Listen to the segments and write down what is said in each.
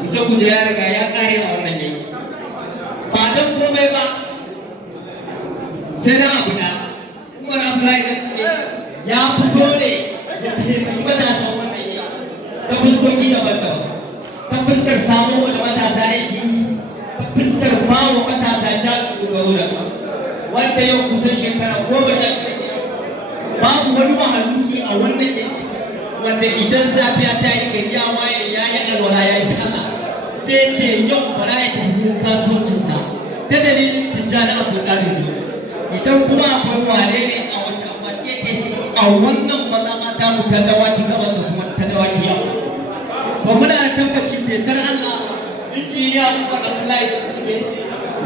guje-guje ya riga ya kare a wannan yanki ba don komai ba sai dan abu da kuma Abdullahi ya fito ne ya taimaki matasan wannan yanki ta fuskoki daban-daban ta fuskar samo da matasa aiki ta fuskar bawa matasa jami'in dogaro da wanda yau kusan shekara 15 babu wani mahaluki a wannan yanki wanda idan safiya ta yi gari ya waye ya yi alwala ya yi sallah ke ce yau bara ya tafi kasuwancinsa ta dalilin tijjani abdulkadir idan kuma akwai wane ne a wancan wani yake a wannan mazama ta mu ta dawaki gaba da kuma ta dawaki yau ba muna da tabbacin da Allah injiniya Umar Abdullahi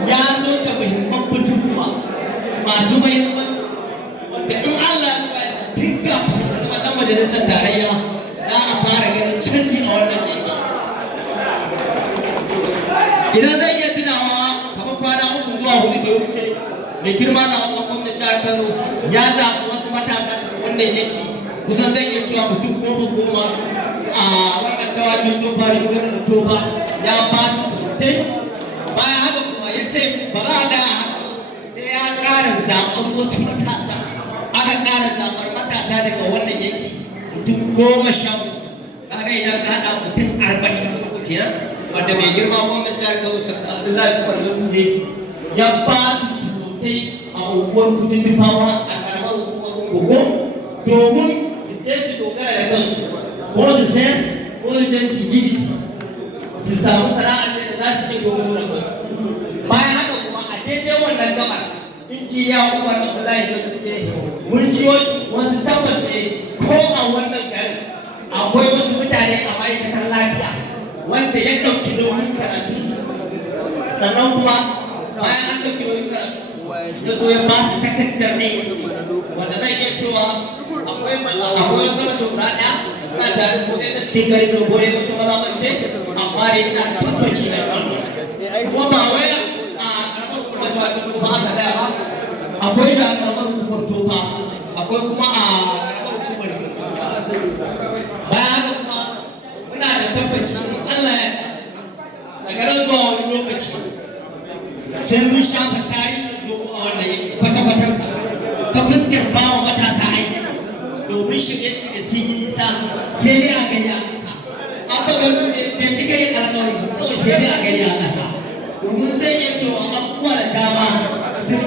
ya zo da muhimman batutuwa masu muhimmanci wanda in Allah ya sa dinga zama dan majalisar tarayya za a fara ganin canji a wannan yanki idan zan iya tunawa kamar kwana 3 zuwa 4 da wuce da girma na wannan gwamnati jihar Kano ya zaɓi wasu matasa da wannan yanki kusan zan iya cewa mutum 10 a wannan dawakin tofa da gudanar da tofa ya ba su mutai bayan haka kuma ya ce ba za a gana haka sai ya ƙara zaɓen wasu matasa aka ƙara zaɓar matasa daga wannan yanki mutum 10 kaga idan ka haɗa mutum 43 kenan wanda mai girma gwamnati jihar Kano ta Abdullahi Kwazon ya ba su mutai a unguwar kudin nufawa a ƙaramar unguwar gogo domin su je su dogara da kansu ko su sayar ko su je su gidi su samu sana'ar da za su je dogaro da kansu bayan haka kuma a daidai wannan gabar injiniya Umar Abdullahi da suke mun ji wasu tabbas ne ko a wannan garin akwai wasu mutane a ma'aikatar lafiya wanda ya ɗauki nauyin karatu sannan kuma bayan an ɗauki nauyin karatu ya zo ya ba su takardar ne wanda zai iya cewa akwai wata mace guda ɗaya suna tare ko ɗaya cikin gari da gore wata malamance amma dai ina tabbaci da wannan kuma ba wai a ƙaramar kuma da wata kuma haka ɗaya ba akwai shi a ƙaramar hukumar tofa akwai kuma a ƙaramar hukumar bayan haka kuma muna da tabbaci Allah ya daga nan zuwa wani lokaci sai mun shafa tarihin dogo a wannan yanki kwata-kwatansa ta fuskar ba wa matasa aiki domin shirye-shirye sun yi nisa sai dai a gani a ƙasa abba gano bai cika yin alƙawari kawai sai dai a gani a ƙasa domin zai iya cewa abubuwa da dama sun